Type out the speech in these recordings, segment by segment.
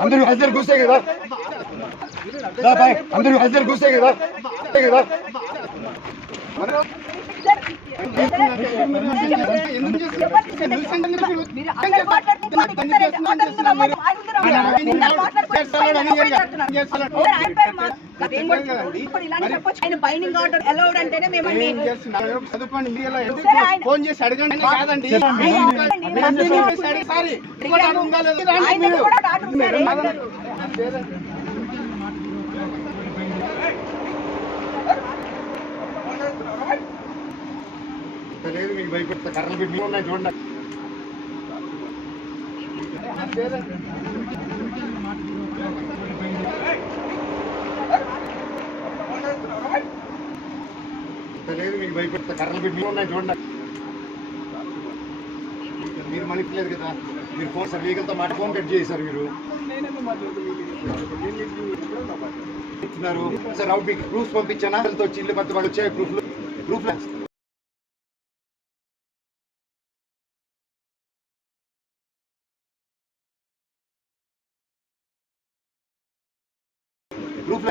అందరూ హజర్ కూర్చే కదా అందరూ హజర్ కూర్చే కదా బైండింగ్ ఆర్డర్ అలౌడ్ అంటేనే మేము ఫోన్ చేసి అడగండి కాదండి లేదు మీకు భయపెడతా కర్రలు పెట్టి ఉన్నాయి చూడండి లేదు మీకు భయపెడతా కర్రలు పెట్టి ఉన్నాయి చూడండి మీరు మనిషిలేదు కదా మీరు ఫోన్ సార్ లీగల్తో మాట ఫోన్ కట్ చేశారు మీరు సార్ అవుట్ మీకు ప్రూఫ్స్ పంపించానా చిల్లు పత్తి వాళ్ళు వచ్చాయి ప్రూఫ్లు ప్రూఫ్ ప్రూఫ్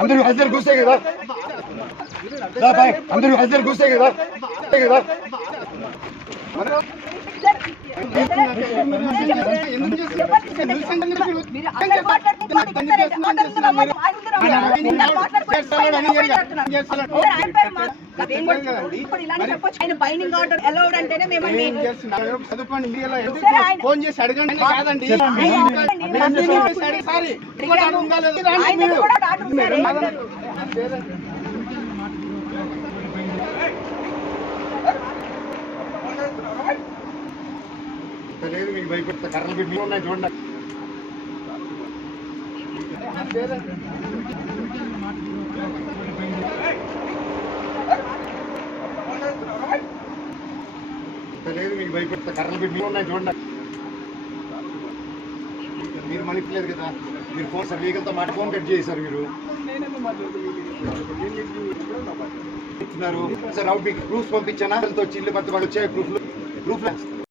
అందరూ హజర్ కూర్చే కదా అందరూ హజర్ కూర్చే కదా బైండింగ్ ఆర్డర్ అలౌడ్ అంటేనే మేము ఫోన్ చేసి అడగండి కాదండి లేదు మీకు భయపెడతా కర్రలు పెట్టి ఉన్నాయి చూడండి లేదు మీకు భయపెడతా కర్రలు పెట్టి ఉన్నాయి చూడండి మీరు మనిషిలేదు కదా మీరు ఫోన్ సార్ లీగల్తో మాట ఫోన్ కట్ చేశారు మీరు సార్ అవుట్ మీకు ప్రూఫ్స్ పంపించానా చిల్లు పత్తి వాళ్ళు వచ్చాయి ప్రూఫ్లు